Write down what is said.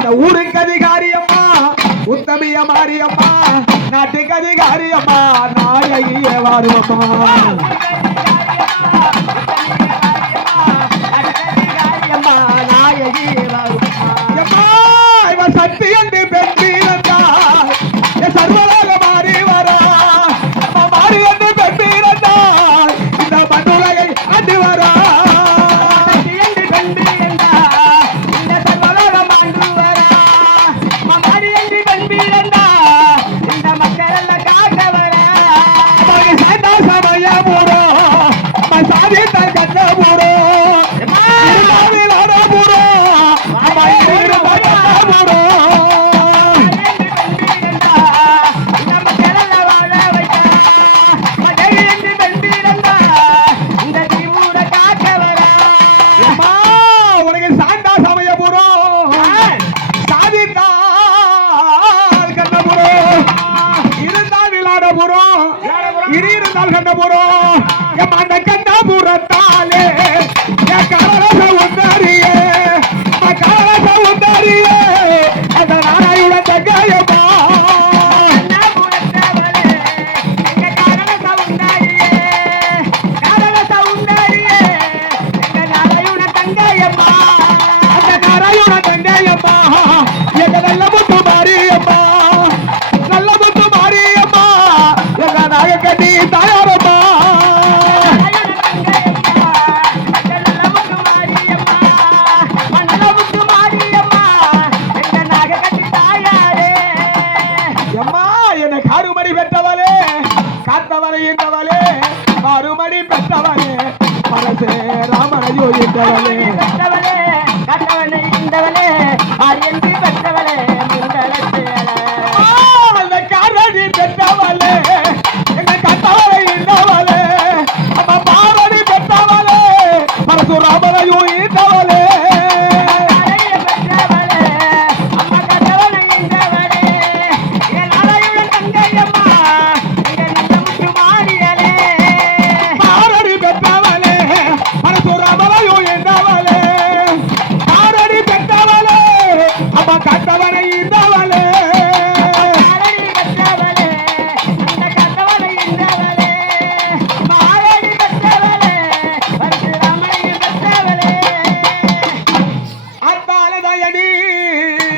இந்த ஊருக்கு அதிகாரி அம்மா உத்தமிய மாரியம்மா நாட்டுக்கு அதிகாரி அம்மா நாயகியே வாருவம்மா சக்தி என்று பெற்றிருந்தார் சர்வலோக மாறி வரா மாறி என்று பெற்றிருந்தார் இந்த மண்ணுலகை அண்டு வரா என்று பெற்றிருந்தார் இந்த சர்வலோக மாண்டு வரா மாறி என்று பெற்றிருந்தார் இந்த மக்கள் காக்க வரா சாண்டா சமய போறோ சாதித்த கட்ட போறோ கண்டபுரத்தாலே சௌந்தரியே சௌந்தரியே அந்த நாராயண தங்கையம்மா அந்த நாராயண தங்கையம்மா எங்க நல்ல முத்து மாரியம்மா நல்ல முத்து மாரியம்மா எங்க நாயகனி தாயாரம்மா மறுமணி பெற்றவளே மனசே ராமனையோ என்றவளே கட்டவளே கட்டவளே இந்தவளே